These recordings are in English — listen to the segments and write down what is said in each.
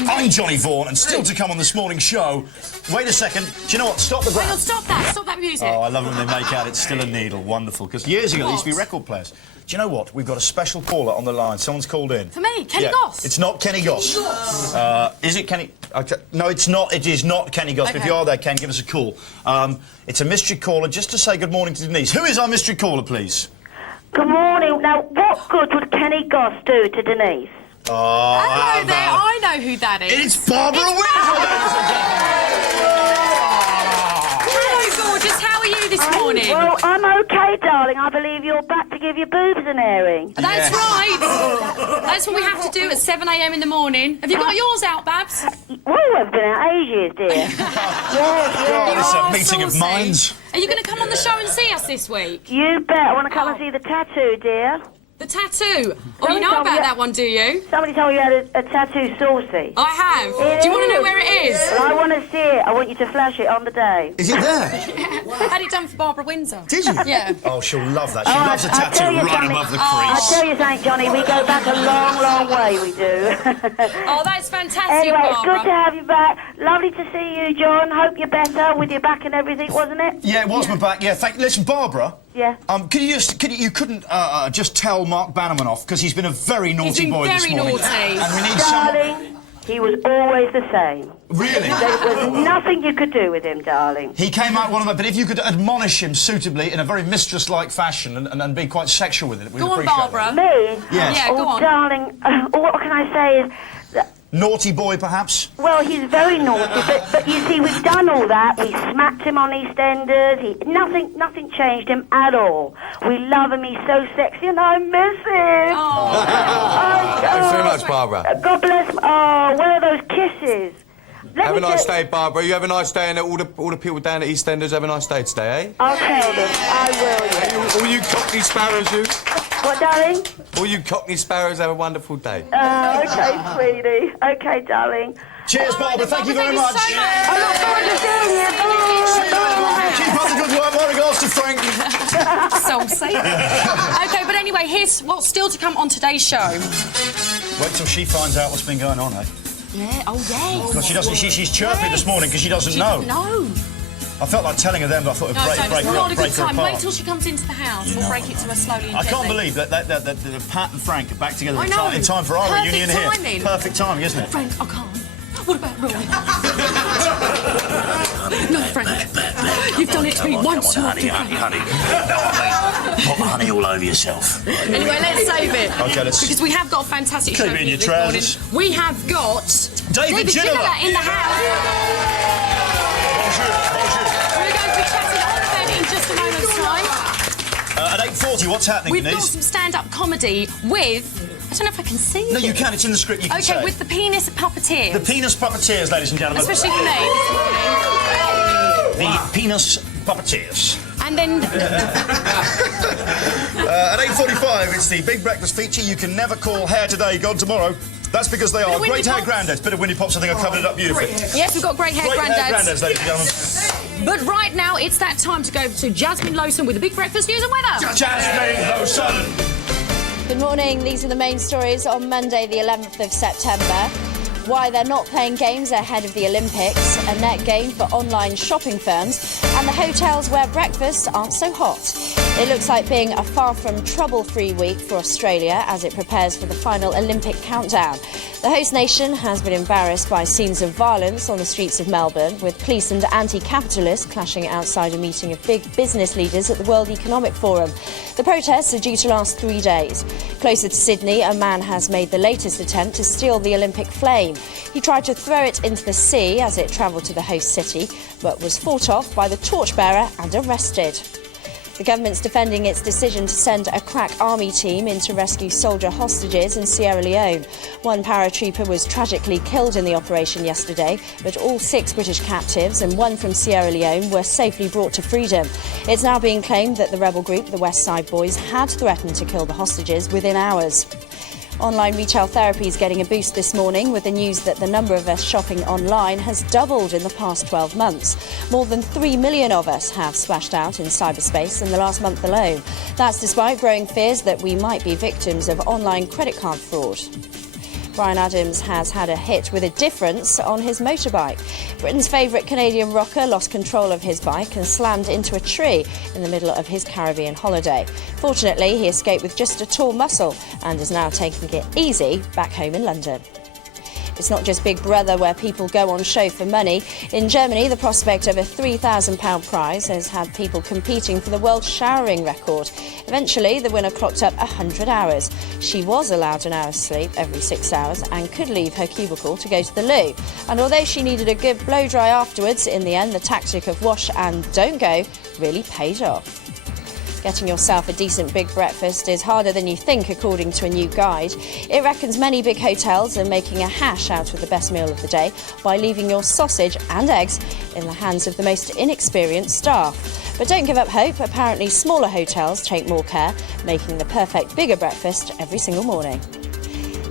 Lawson. I'm Johnny Vaughan, and still to come on this morning's show. Wait a second. Do you know what? Stop the Hang band. on, stop that. Stop that music. Oh, I love it when they make out It's Still a Needle. Wonderful. Because years ago, there used to be record players. Do you know what? We've got a special caller on the line. Someone's called in. For me? Kenny Goss? It's not Kenny Goss. Is it Kenny? Okay. No, it's not. It is not Kenny Goss. Okay. If you are there, Ken, give us a call. It's a mystery caller just to say good morning to Denise. Who is our mystery caller, please? Good morning. Now, what good would Kenny Goss do to Denise? Oh, Hello there. I know who that is. It's Barbara Windsor, ladies and gentlemen. Hello, gorgeous. How are you this morning? Well, I'm okay, darling. I believe you're back to give your boobs an airing. That's right. That's what we have to do at 7 a.m. in the morning. Have you got yours out, Babs? Well, we've been out ages, dear. yes. It's a Oh, meeting of saucy. minds. Are you going to come on the show and see us this week? You bet. I want to come and see the tattoo, dear. The tattoo. Oh, you know about that one, do you? Somebody told me you had a tattoo saucy. I have. Do you want to know where it is? Well, I want to see it. I want you to flash it on the day. Is it there? Had it done for Barbara Windsor. Did you? Yeah. Oh, she'll love that. She loves a tattoo right above the I'll crease. tell you something, Johnny. We go back a long, long way, we do. Oh, that's fantastic, Anyway, it's Barbara. good to have you back. Lovely to see you, John. Hope you're better with your back and everything, wasn't it? Yeah, it was my back. Yeah, listen, Barbara. Yeah. You couldn't just tell Mark Bannerman off because he's been a very naughty boy this very morning. naughty. And we need Darling, he was always the same. Really? There was nothing you could do with him, darling. He came out one of them, but if you could admonish him suitably in a very mistress-like fashion and be quite sexual with it, we'd Go on, appreciate Barbara. Me? Yes. Yeah, go on. Darling, what can I say is... Naughty boy, perhaps? Well, he's very naughty, but you see, we've done all that. We smacked him on EastEnders. Nothing changed him at all. We love him. He's so sexy, and I miss him. Oh. Thanks very much, Barbara. God bless him. Oh, where are those kisses? Have a nice day, Barbara. You have a nice day, and all the people down at EastEnders have a nice day today, eh? I'll tell them. I will, yeah. All you Cockney sparrows, you. What, darling? All you Cockney sparrows have a wonderful day. Okay, sweetie. Okay, darling. Cheers, Barbara. Thank you very Barbara, much. thank you so much. I look forward to seeing you. Bye. Keep up the good work. My regards to Frank. Saucy. OK, but anyway, here's what's still to come on today's show. Wait till she finds out what's been going on, eh? Yeah, oh, yes. Because she doesn't. She's chirpy this morning because she doesn't know. No. I felt like telling her then, but I thought it'd No, break so her it's not a good apart. time. Wait till she comes into the house. We'll break it to her slowly and I can't gently. believe that Pat and Frank are back together I know. in time for our Perfect reunion timing. here. Perfect timing, isn't it? Frank, I can't. What about Roy? No, Frank. You've done it to me once too often, Frank. Honey. No, I mean, put honey all over yourself. Anyway, let's save it. Okay, let's... Because we have got a fantastic Keep show it in your this morning. trousers. We have got... David Ginola in the house. We're going to be chatting on the bed in just a moment's time. At 8:40, what's happening, We've got Denise? some stand-up comedy with... I don't know if I can see No, it. you can. It's in the script. You can say OK, it. with the penis puppeteers. The penis puppeteers, ladies and gentlemen. Especially for me this morning. The penis puppeteers. And then... At 8:45, it's the Big Breakfast feature. You can never call hair today, gone tomorrow. That's because they are great hair granddads. Bit of Winnie Pops, I think I covered it up beautifully. Yes, we've got great hair Great granddads. hair granddads, ladies and gentlemen. But right now, it's that time to go to Jasmine Lawson with the Big Breakfast News and Weather. Jasmine Lawson. Good morning. These are the main stories on Monday, the 11th of September. Why they're not playing games ahead of the Olympics, a net gain for online shopping firms, and the hotels where breakfasts aren't so hot. It looks like being a far from trouble-free week for Australia as it prepares for the final Olympic countdown. The host nation has been embarrassed by scenes of violence on the streets of Melbourne, with police and anti-capitalists clashing outside a meeting of big business leaders at the World Economic Forum. The protests are due to last 3 days. Closer to Sydney, a man has made the latest attempt to steal the Olympic flame. He tried to throw it into the sea as it travelled to the host city, but was fought off by the torchbearer and arrested. The government's defending its decision to send a crack army team in to rescue soldier hostages in Sierra Leone. One paratrooper was tragically killed in the operation yesterday, but all 6 British captives and 1 from Sierra Leone were safely brought to freedom. It's now being claimed that the rebel group, the West Side Boys, had threatened to kill the hostages within hours. Online retail therapy is getting a boost this morning with the news that the number of us shopping online has doubled in the past 12 months. More than 3 million of us have splashed out in cyberspace in the last month alone. That's despite growing fears that we might be victims of online credit card fraud. Bryan Adams has had a hit with a difference on his motorbike. Britain's favourite Canadian rocker lost control of his bike and slammed into a tree in the middle of his Caribbean holiday. Fortunately, he escaped with just a torn muscle and is now taking it easy back home in London. It's not just Big Brother where people go on show for money. In Germany, the prospect of a £3,000 prize has had people competing for the world showering record. Eventually, the winner clocked up 100 hours. She was allowed an hour's sleep every 6 hours and could leave her cubicle to go to the loo. And although she needed a good blow-dry afterwards, in the end, the tactic of wash and don't go really paid off. Getting yourself a decent big breakfast is harder than you think, according to a new guide. It reckons many big hotels are making a hash out of the best meal of the day by leaving your sausage and eggs in the hands of the most inexperienced staff. But don't give up hope. Apparently, smaller hotels take more care, making the perfect bigger breakfast every single morning.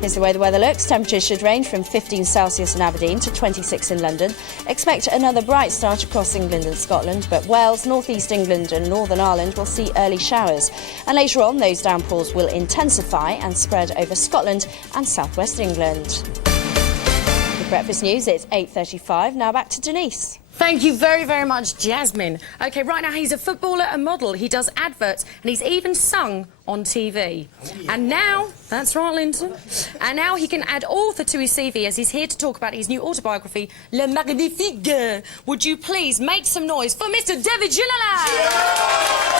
Here's the way the weather looks. Temperatures should range from 15 Celsius in Aberdeen to 26 in London. Expect another bright start across England and Scotland, but Wales, North East England and Northern Ireland will see early showers. And later on, those downpours will intensify and spread over Scotland and South West England. With Breakfast News, it's 8:35. Now back to Denise. Thank you very, very much, Jasmine. OK, right now he's a footballer, a model, he does adverts, and he's even sung on TV. And now, that's right, Linton, and now he can add author to his CV as he's here to talk about his new autobiography, Le Magnifique. Would you please make some noise for Mr. David Ginola?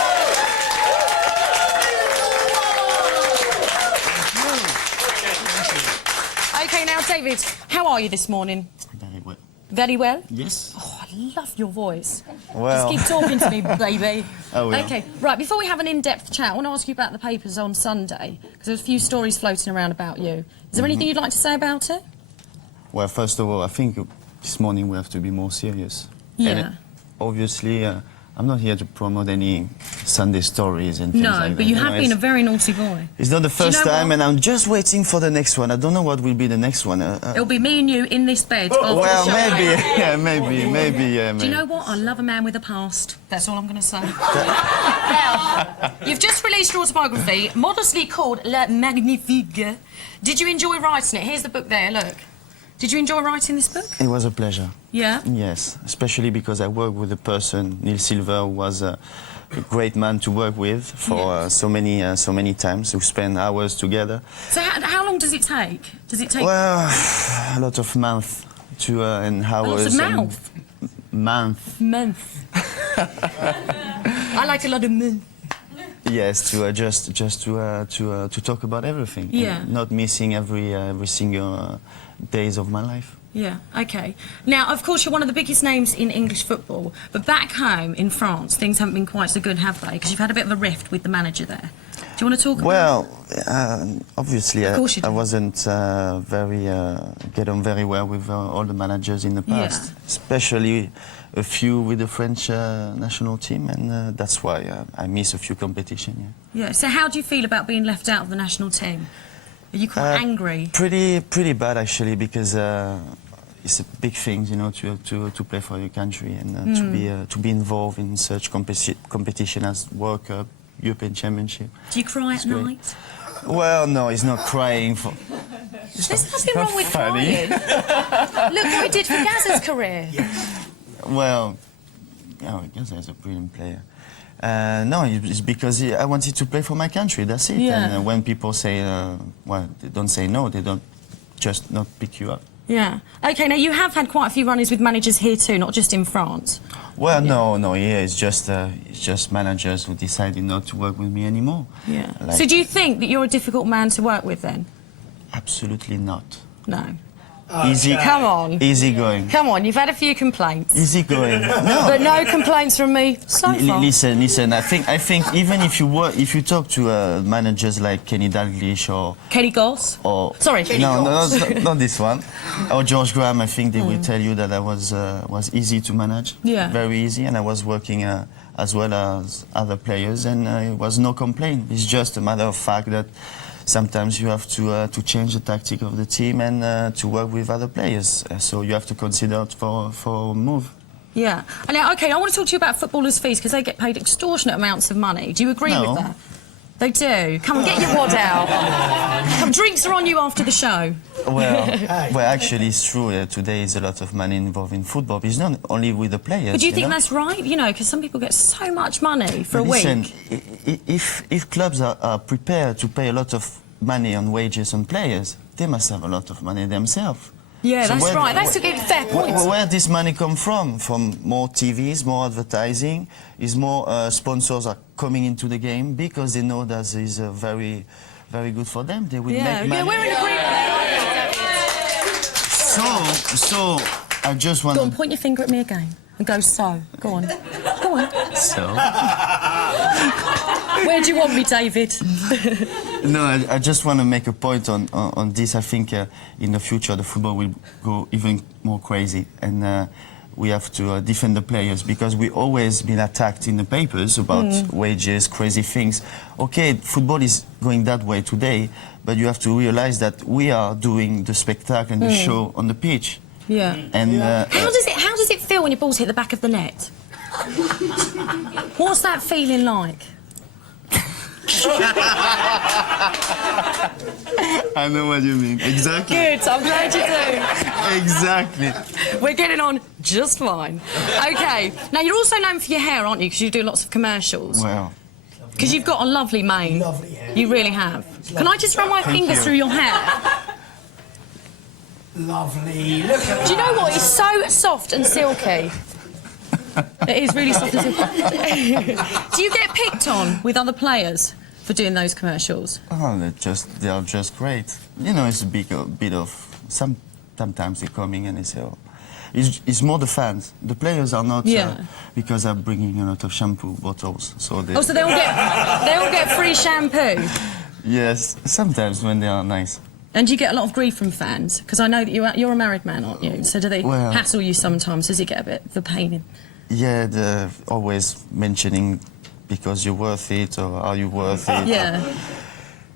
OK, now, David, how are you this morning? Very well. Very well? Yes. Oh, I love your voice. Well. Just keep talking to me, baby. I will. OK, right, before we have an in-depth chat, I want to ask you about the papers on Sunday, because there's a few stories floating around about you. Is there anything you'd like to say about it? Well, first of all, I think this morning we have to be more serious. Yeah. And obviously, I'm not here to promote any Sunday stories and things like that. No, but you have been a it's- very naughty boy. It's not the first know time, what? and I'm just waiting for the next one. I don't know what will be the next one. It'll be me and you in this bed. after Well, the show. maybe, yeah, maybe, yeah. Do you know what? I love a man with a past. That's all I'm going to say. Now, you've just released your autobiography, modestly called Le Magnifique. Did you enjoy writing it? Here's the book there, look. Did you enjoy writing this book? It was a pleasure. Yeah? Yes, especially because I worked with a person, Neil Silver, who was a great man to work with for so many times. We spent hours together. So how long does it take? Does it take... Well, a lot of months to and hours. of and mouth? Month. Month. I like a lot of month. Yes, to just to talk about everything. Yeah. And not missing every single days of my life. Yeah, OK. Now, of course, you're one of the biggest names in English football, but back home in France, things haven't been quite so good, have they? Because you've had a bit of a rift with the manager there. Do you want to talk about Well, obviously, Of course you I do. wasn't get on very well with all the managers in the past, Yeah. especially a few with the French national team, and that's why I miss a few competition. Yeah. Yeah, so how do you feel about being left out of the national team? Are you quite angry? Pretty bad actually, because it's a big thing, you know, to play for your country and to be involved in such competition as World Cup, European Championship. Do you cry at great. night? Well, no, he's not crying for. There's nothing wrong with funny. crying. Look what he did for Gazza's career. Well, I guess he's a brilliant player. No, it's because I wanted to play for my country, that's it. Yeah. And when people say, well, they don't say no, they don't just not pick you up. Yeah. OK, now you have had quite a few run-ins with managers here too, not just in France. Well, no, yeah, it's just managers who decided not to work with me anymore. Yeah. Like- So do you think that you're a difficult man to work with then? Absolutely not. No. Easy. Come on. Easy going. Come on, you've had a few complaints. Easy going. No. But no complaints from me so far. Listen. I think even if you talk to managers like Kenny Dalglish Kenny Goss? or Sorry. no, not this one, or George Graham, I think they will tell you that I was easy to manage. Yeah. Very easy, and I was working as well as other players, and it was no complaint. It's just a matter of fact that sometimes you have to change the tactic of the team and to work with other players. So you have to consider it for a move. Yeah. And now, OK, I want to talk to you about footballers' fees because they get paid extortionate amounts of money. Do you agree No. with that? They do. Come on, get your wad out. Come, drinks are on you after the show. Well, actually, it's true. Today is a lot of money involved in football. But it's not only with the players. But do you think know? that's right? You know, because some people get so much money for a Listen, week. if clubs are prepared to pay a lot of money on wages on players, they must have a lot of money themselves. Yeah, So that's right. That's a good fair point. Where does money come from? From more TVs, more advertising? Is more sponsors are coming into the game because they know that is very, very good for them. They will make money. Yeah, we're in agreement. So I just want Go on, point your finger at me again and go so. Go on. Go on. So. Where do you want me, David? No, I just want to make a point on this. I think in the future the football will go even more crazy, and we have to defend the players because we always been attacked in the papers about wages, crazy things. Okay, football is going that way today, but you have to realize that we are doing the spectacle and the show on the pitch. Yeah. And How does it feel when your balls hit the back of the net? What's that feeling like? I know what you mean. Exactly. Good, I'm glad you do. Exactly. We're getting on just fine. OK, now you're also known for your hair, aren't you? Because you do lots of commercials. Well. Because you've got a lovely mane. Lovely hair. You really have. Can I just run my fingers through your hair? Lovely. Look at Do you know what? It's so soft and silky. It is really soft and silky. Do you get picked on with other players for doing those commercials? Oh, they are just great. You know, it's a bit of sometimes they're coming and they say, oh, it's more the fans. The players are not because they're bringing a lot of shampoo bottles. So they So they all get free shampoo. Yes, sometimes when they are nice. And do you get a lot of grief from fans? Because I know that you're a married man, aren't you? So do they hassle you sometimes? Does it get a bit of a pain? Yeah, they're always mentioning because you're worth it or are you worth it? Yeah.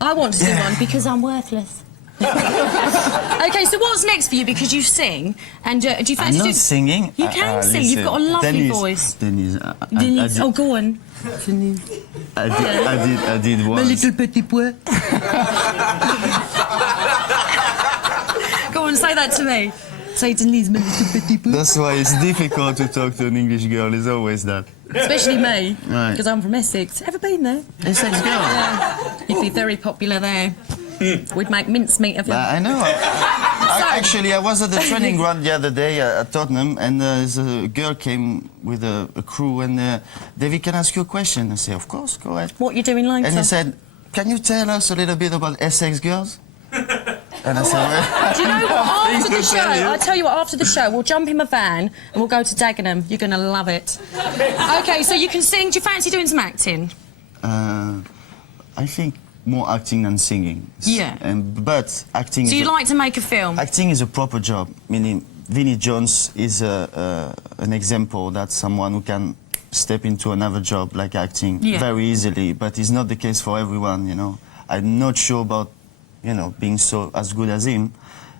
I want to do one because I'm worthless. OK, so what's next for you? Because you sing, and do you fancy I'm not singing. You can sing. Listen, You've got a lovely Denise, voice. Denise, Denise, oh, go on. Denise. I did once. My little petit pois. Go on, say that to me. Say Denise, my little petit pois. That's why it's difficult to talk to an English girl. It's always that. Especially me, Right. because I'm from Essex. Ever been there? Essex girl. Yeah. You'd be very popular there. We'd make mincemeat of you. I know. Actually, I was at the training ground the other day at Tottenham, and a girl came with a crew, and David, can I ask you a question? I said, of course, go ahead. What you doing later? And he said, can you tell us a little bit about Essex girls? And I said, well, do you know what? After the show, tell you. I tell you what, after the show, we'll jump in my van and we'll go to Dagenham. You're going to love it. OK, so you can sing. Do you fancy doing some acting? I think more acting than singing. Yeah. But acting. So you'd like to make a film? Acting is a proper job. Meaning, Vinnie Jones is an example that someone who can step into another job like acting very easily. But it's not the case for everyone. You know, I'm not sure about being so as good as him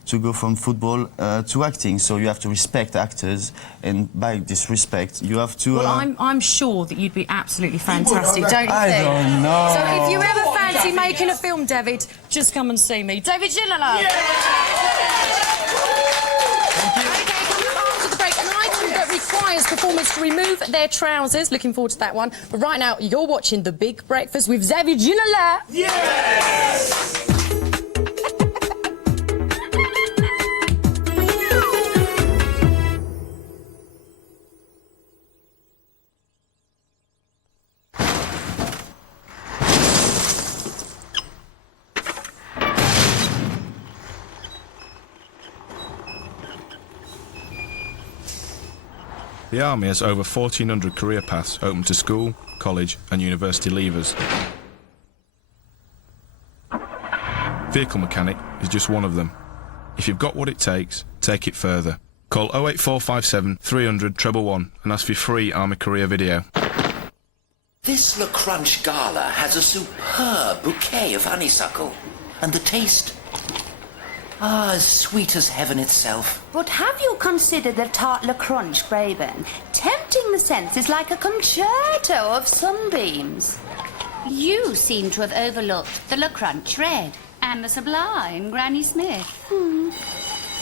to go from football to acting. So you have to respect actors, and by this respect, you have to. Well, I'm sure that you'd be absolutely fantastic, don't you think? I don't know. So if you ever fancy making a film, David, just come and see me. David Ginola. Yeah! After the break, an item that requires performers to remove their trousers. Looking forward to that one. But right now, you're watching The Big Breakfast with David Ginola. Yes! The Army has over 1,400 career paths open to school, college and university leavers. Vehicle mechanic is just one of them. If you've got what it takes, take it further. Call 08457 300 111 and ask for your free Army career video. This Le Crunch Gala has a superb bouquet of honeysuckle. And the taste? As sweet as heaven itself. But have you considered the tart Le Crunch, Braben? Tempting the senses like a concerto of sunbeams. You seem to have overlooked the Le Crunch Red and the sublime Granny Smith.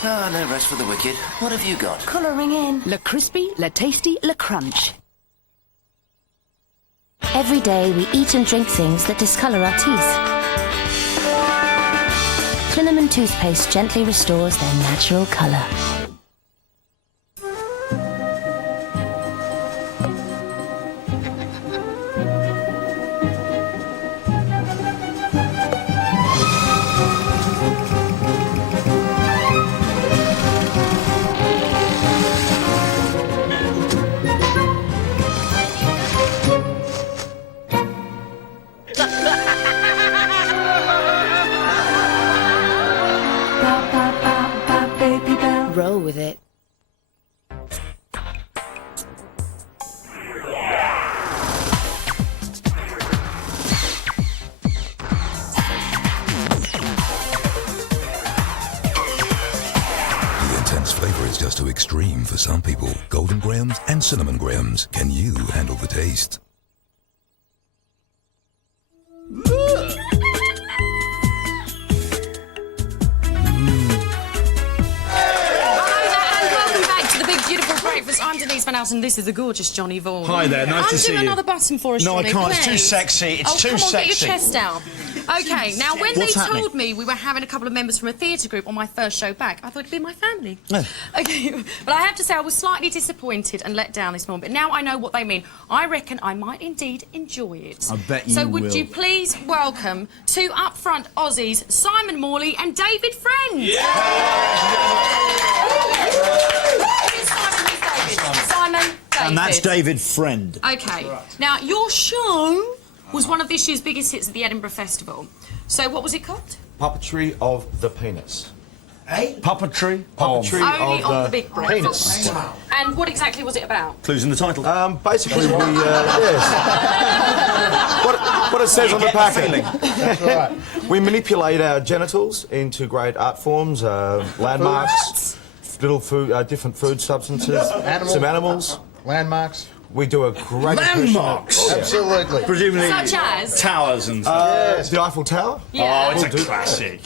Ah, no rest for the wicked. What have you got? Colouring in. Le Crispy, Le Tasty, Le Crunch. Every day we eat and drink things that discolour our teeth. Cinnamon toothpaste gently restores their natural colour. Roll with it. The intense flavour is just too extreme for some people. Golden Grahams and Cinnamon Grahams. Can you handle the taste? I'm Denise Van Houten, this is the gorgeous Johnny Vaughan. Hi there, nice to see you. Undo another button for us, No, Johnny, I can't. It's too please. sexy. It's too come on, sexy. Get your chest out. Okay, now when What's they happening? told me we were having a couple of members from a theatre group on my first show back, I thought it'd be my family. Yeah. Okay, but I have to say I was slightly disappointed and let down this morning, but now I know what they mean. I reckon I might indeed enjoy it. I bet you So would will. you please welcome two up-front Aussies, Simon Morley and David Friend? Yeah! Here's Simon, here's David. Simon, David. And that's David Friend. Okay. Now, your show was one of this year's biggest hits at the Edinburgh Festival. So, what was it called? Puppetry of the penis. Eh? Puppetry? Puppetry Only of on the the big breakfast. And what exactly was it about? Clues in the title. Basically, we, yes. what it says on the packet. That's right. We manipulate our genitals into great art forms, landmarks, little food, different food substances, some animals. Landmarks. We do a great Landmarks? impression. Absolutely. Presumably Such as? Towers and stuff. the Eiffel Tower. Yeah. Oh, it's a classic.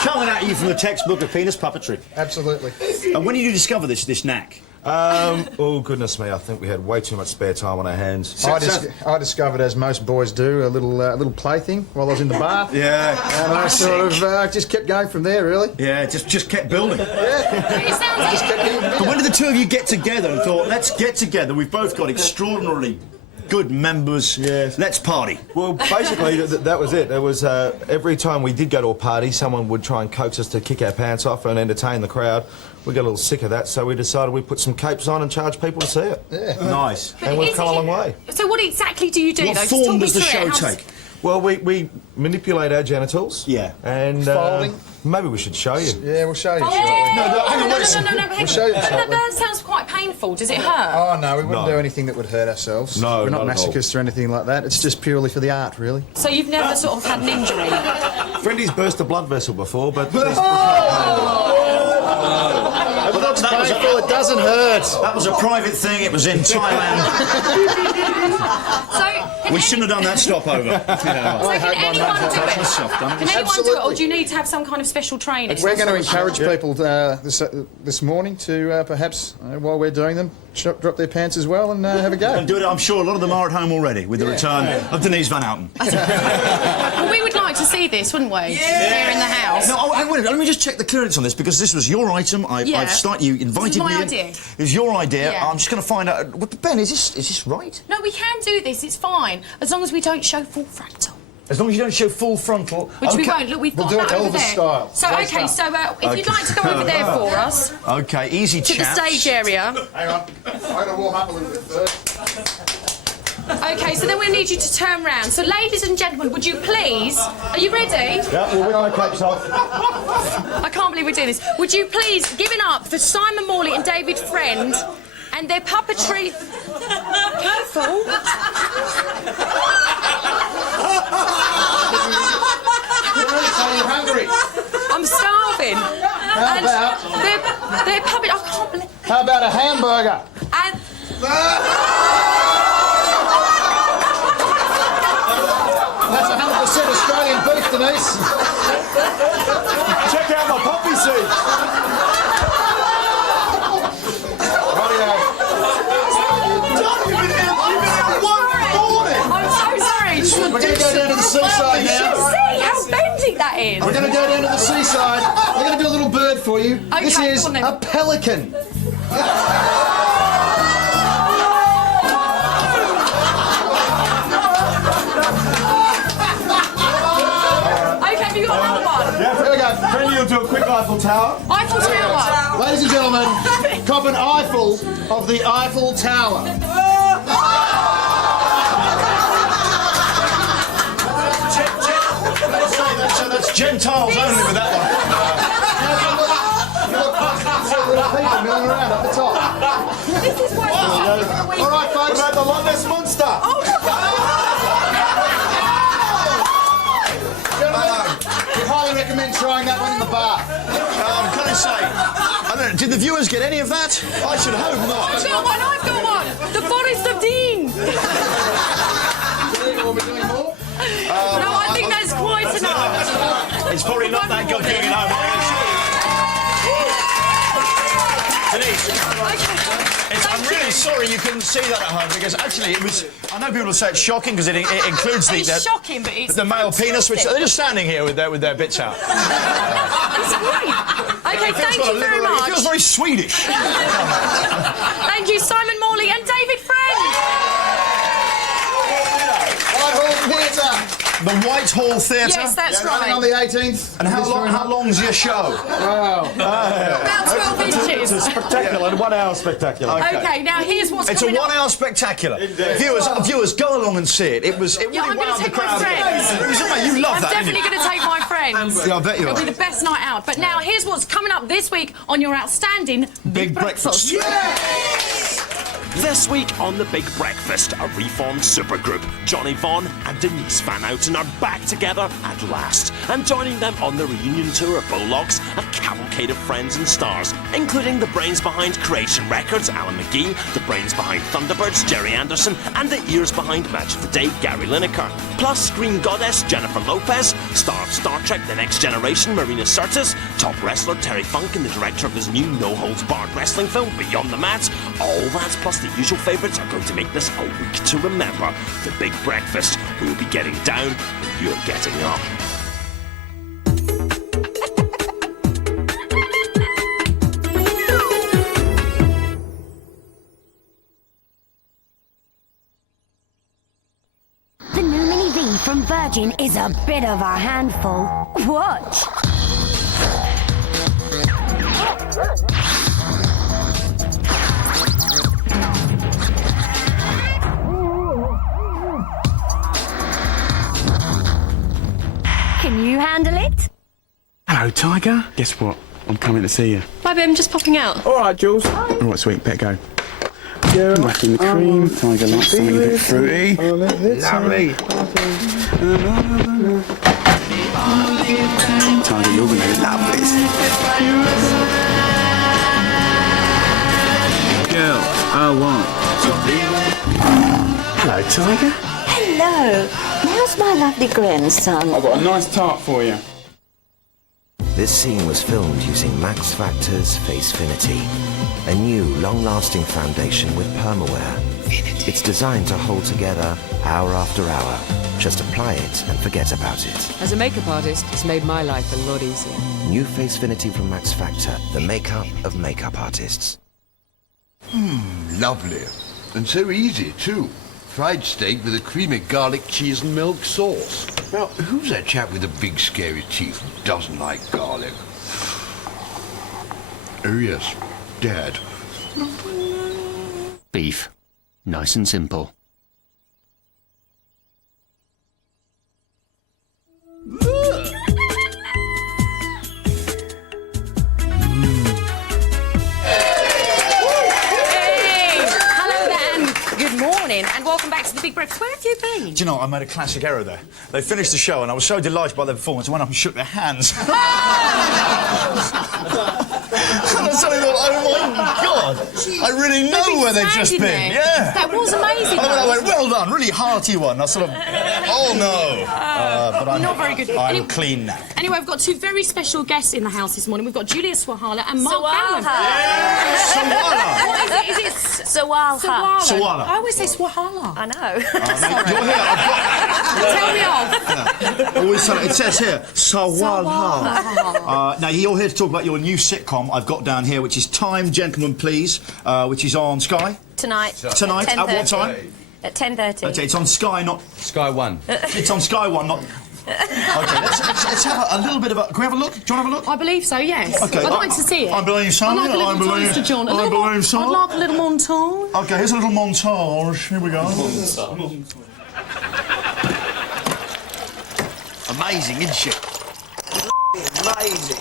Coming at you from the textbook of penis puppetry. Absolutely. And when did you discover this knack? Oh, goodness me, I think we had way too much spare time on our hands. I discovered, as most boys do, a little plaything while I was in the bath. Yeah. And I sort of just kept going from there, really. Yeah, just kept building. It Just kept getting But bigger. when did the two of you get together and thought, let's get together? We've both got extraordinarily good members. Yes. Let's party. Well, basically, that was it. It was every time we did go to a party, someone would try and coax us to kick our pants off and entertain the crowd. We got a little sick of that, so we decided we'd put some capes on and charge people to see it. Yeah. Nice. And we've come a long way. So, what exactly do you do? What though? Just form talk me does the through show it. How does- take? Well, we manipulate our genitals. Yeah. And Folding. maybe we should show you. Yeah, we'll show you. Oh, shortly. yeah. No, hang on, wait a second. No, We'll show you shortly. that sounds quite painful. Does it hurt? Oh, no, we wouldn't No. do anything that would hurt ourselves. No, We're not not at all. masochists or anything like that. It's just purely for the art, really. So, you've never sort of had an injury? Friendly's burst a blood vessel before, but... That was painful, it doesn't hurt. That was a private thing. It was in Thailand. So, We shouldn't have done that stopover. So can anyone do it? Myself done it. Can anyone do it, or do you need to have some kind of special training? We're going to encourage people this morning to perhaps, while we're doing them, drop their pants as well and have a go. And do it. I'm sure a lot of them are at home already with the return of Denise Van Houten. Well, we would like to see this, wouldn't we? Here in the house. No, wait a minute. Let me just check the clearance on this because this was your item. Yeah. You invited This was my me in. idea. It was your idea. Yeah. I'm just going to find out. Ben, is this right? No, we can do this. It's fine, as long as we don't show full frontal. As long as you don't show full frontal. Which we Okay. won't. Look, we've We'll got do it that over Elvis there. style. So, okay, so if you'd like to go over there for us, Okay, easy to chaps. the stage area. Hang on. I'm going to warm up a little bit first. Okay, so then we need you to turn round. So, ladies and gentlemen, would you please... Are you ready? Yeah, we'll whip our capes off. I can't believe we're doing this. Would you please give it up for Simon Morley and David Friend and their puppetry... Careful. I'm hungry. I'm starving. How about... They're puppet... I can't believe... How about a hamburger? And... seats. Check out my poppy seats. Rightio. I'm so sorry. We're going to go down to the seaside now. See how bendy that is. We're going to go down to the seaside. We're going to do a little bird for you. Okay, This is go on then. a pelican. Okay, have you got another one? Here we go. Can you do a quick Eiffel Tower? Eiffel Tower. Ladies and gentlemen, cop an Eiffel of the Eiffel Tower. That's Gentiles only with that one. Little people milling around up the top. This is why. All right, folks. What about the Loch Ness Monster? Gentlemen, we highly recommend trying that one in the bar. Can I say, I don't know, did the viewers get any of that? I should hope not. I've got one. I've got one. The Forest of Dean. Are we doing more? No, I think that's quite enough. It's probably not that good viewing at home. Denise, I'm really sorry you couldn't see that at home because actually it was. I know people will say it's shocking because it includes It's shocking, but it's the male penis, which they're just standing here with their bits out. It's great. Okay, thank you very It much. feels very Swedish. Thank you, Simon Morley and David Friend. Whitehall Theatre. The Whitehall Theatre. Yes, that's Running on right. the 18th. And how long's your show? Wow. About 12 inches. It's a spectacular, 1 hour spectacular. Okay, now here's what's It's a coming up. 1 hour spectacular. Viewers, go along and see it. It really Yeah, I'm going wowed to the take my crowd. friends. You love I'm that, didn't definitely you? going to take my friends. Yeah, I bet you It'll are. be the best night out. But now here's what's coming up this week on your outstanding Big Breakfast. This week on The Big Breakfast, a reformed supergroup, Johnny Vaughan and Denise Van Outen are back together at last. And joining them on the reunion tour of Bullocks, a cavalcade of friends and stars, including the brains behind Creation Records, Alan McGee, the brains behind Thunderbirds, Jerry Anderson, and the ears behind Match of the Day, Gary Lineker. Plus screen goddess Jennifer Lopez, star of Star Trek The Next Generation, Marina Sirtis, top wrestler Terry Funk, and the director of his new no-holds-barred wrestling film, Beyond the Mats. All that plus the usual favourites are going to make this a week to remember. The Big Breakfast. We'll be getting down, and you're getting up. The new Mini V from Virgin is a bit of a handful. Watch. Can you handle it? Hello, Tiger. Guess what? I'm coming to see you. Bye, babe. I'm just popping out. All right, Jules. All right, sweet. Better go. Whacking the cream. Tiger likes something a bit fruity. Lovely. Tiger, you're going to love this. Girl, I want. Hello, Tiger. Hello. How's my lovely grandson? I've got a nice tart for you. This scene was filmed using Max Factor's Facefinity, a new, long-lasting foundation with permaware. It's designed to hold together hour after hour. Just apply it and forget about it. As a makeup artist, it's made my life a lot easier. New Facefinity from Max Factor, the makeup of makeup artists. Lovely. And so easy, too. Fried steak with a creamy garlic, cheese and milk sauce. Now, who's that chap with the big scary teeth who doesn't like garlic? Oh, yes, Dad. Beef. Nice and simple. And welcome back to the Big Breakfast. Where have you been? Do you know what? I made a classic error there. They finished the show and I was so delighted by their performance I went up and shook their hands. And I suddenly thought, oh my God, God! I really know where they've just been. there. Yeah. That was amazing. I went, well done, really hearty one. I sort of, oh no. But I'm not very good. I'm clean now. Anyway, we've got two very special guests in the house this morning. We've got Julia Swahala and Mark Bannerman. Sawala. What is it? Is it Sawala. Sawala. I always say Swahala. I know. You're here. Tell me off. Always, it says here, Sawala. Now, you're here to talk about your new sitcom I've got down here, which is Time, Gentlemen, Please, which is on Sky. Tonight. Tonight, at what time? At 10:30. Okay, it's on Sky, not... Sky One. It's on Sky One, not... Okay, let's have a little bit of a... Can we have a look? Do you want to have a look? I believe so, yes. Okay. I'd like to see it. I believe so. I'd like a little I believe, Mr. John. I believe so. I'd like a little montage. Okay, here's a little montage. Here we go. Amazing, isn't she? Amazing.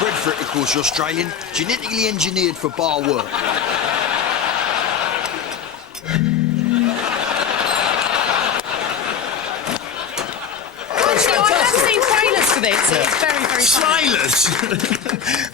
Bred for it, of course, you're Australian. Genetically engineered for bar work. Actually, I have seen trailers for this. It's very, very funny. Trailers.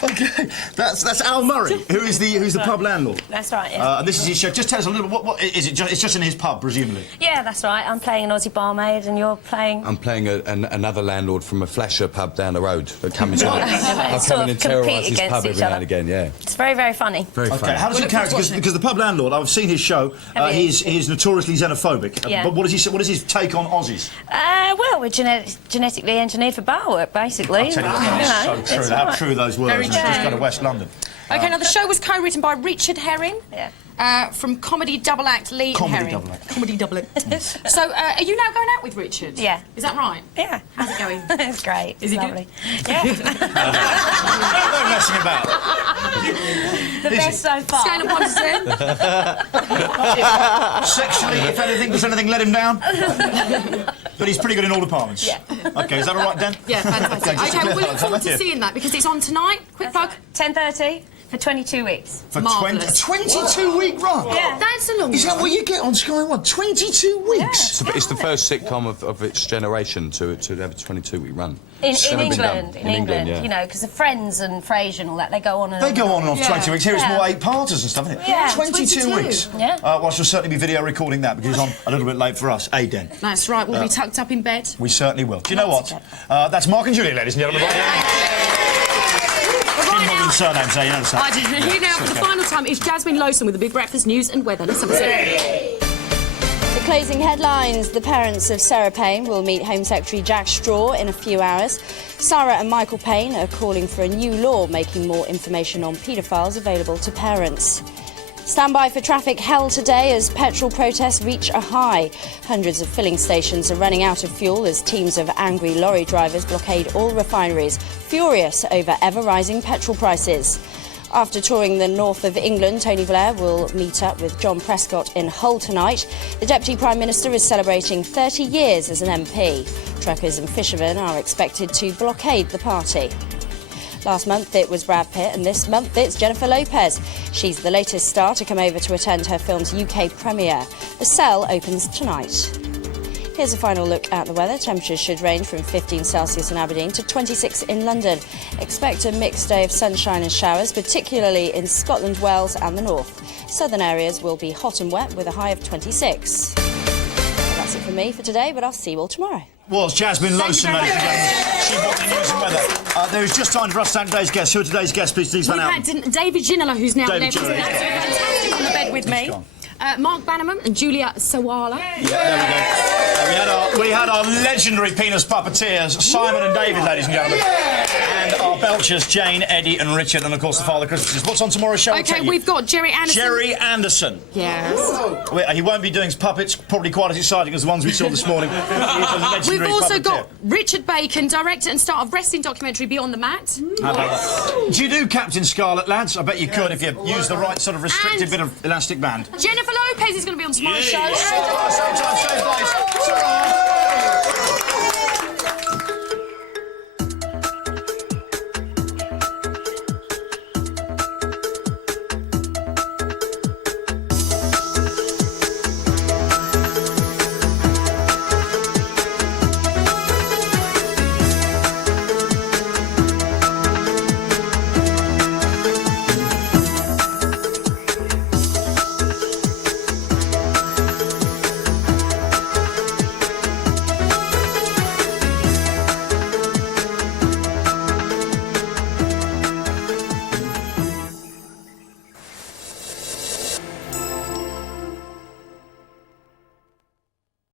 Okay, that's Al Murray, who's the pub landlord. That's right, yeah. And this is his show. Just tell us a little. What is it? It's just in his pub, presumably. Yeah, that's right. I'm playing an Aussie barmaid and you're playing... I'm playing another landlord from a flasher pub down the road that comes in. I Sort come in of and terrorise his compete pub against every each now and again, yeah. It's very, very funny. Very funny. Okay, how does your character... Because the pub landlord, I've seen his show, he's notoriously xenophobic. Yeah. But what is his take on Aussies? Well, we're genetically engineered for bar work, basically. I'll tell you what, it's so true. How true those words. Very Just true. go to West London. Okay, now the show was co-written by Richard Herring. Yeah. From comedy double act Lee and Herring. Comedy double act. So, are you now going out with Richard? Yeah. Is that right? Yeah. How's it going? It's great. Is it lovely. good? Yeah. No messing about. The best so far. Scale of 1 to 10. Sexually, if anything, does anything let him down? But he's pretty good in all departments. Yeah. Okay, is that all right, Dan? Yeah, fantastic. just Okay, to well, we look forward to clarify. seeing that because it's on tonight. Quick plug. 10:30 for 22 weeks. For Marvellous. 22-week run? Yeah. That's a long Is that what you get on Sky One? 22 weeks? It's the first sitcom of its generation to have a 22-week run. In It's never been done. England, yeah. you know, because the Friends and Frasier and all that, they go on and They go on and off Yeah. 20 weeks. Here it's Yeah. more 8-parters and stuff, isn't it? Yeah. 22 weeks. Yeah. Well, I shall certainly be video recording that because it's on a little bit late for us. Den. That's right. We'll be tucked up in bed. We certainly will. Do you know what? That's Mark and Julia, ladies and gentlemen. But right now, Surnames, you know the I did. Here now for the final time is Jasmine Lowson with the Big Breakfast News and Weather. Let's have a see. The closing headlines. The parents of Sarah Payne will meet Home Secretary Jack Straw in a few hours. Sarah and Michael Payne are calling for a new law making more information on paedophiles available to parents. Stand by for traffic hell today as petrol protests reach a high. Hundreds of filling stations are running out of fuel as teams of angry lorry drivers blockade all refineries, furious over ever-rising petrol prices. After touring the north of England, Tony Blair will meet up with John Prescott in Hull tonight. The Deputy Prime Minister is celebrating 30 years as an MP. Truckers and fishermen are expected to blockade the party. Last month it was Brad Pitt and this month it's Jennifer Lopez. She's the latest star to come over to attend her film's UK premiere. The Cell opens tonight. Here's a final look at the weather. Temperatures should range from 15 Celsius in Aberdeen to 26 in London. Expect a mixed day of sunshine and showers, particularly in Scotland, Wales and the north. Southern areas will be hot and wet with a high of 26. Well, that's it for me for today, but I'll see you all tomorrow. Well, it's Jasmine Lowson, ladies and gentlemen. She brought the news and weather. There is just time for us to thank today's guests. Who are today's guests, please? Denise Van We've Houten. had David Ginola, who's now David left. He's Ginola, been absolutely fantastic on the bed with me. Mark Bannerman and Julia Sawala. Yeah, there we go. We had our legendary penis puppeteers, Simon and David, ladies and gentlemen. And our belchers, Jane, Eddie and Richard, and of course the Father Christmases. What's on tomorrow's show? Okay, we've got Jerry Anderson. Jerry Anderson. Yes. He won't be doing puppets, probably quite as exciting as the ones we saw this morning. He's a legendary We've also puppeteer. got Richard Bacon, director and star of wrestling documentary Beyond the Mat. How about that? Do you do Captain Scarlet, lads? I bet you could if you used the right sort of restricted bit of elastic band. Jennifer Lopez is going to be on tomorrow's show. Yes.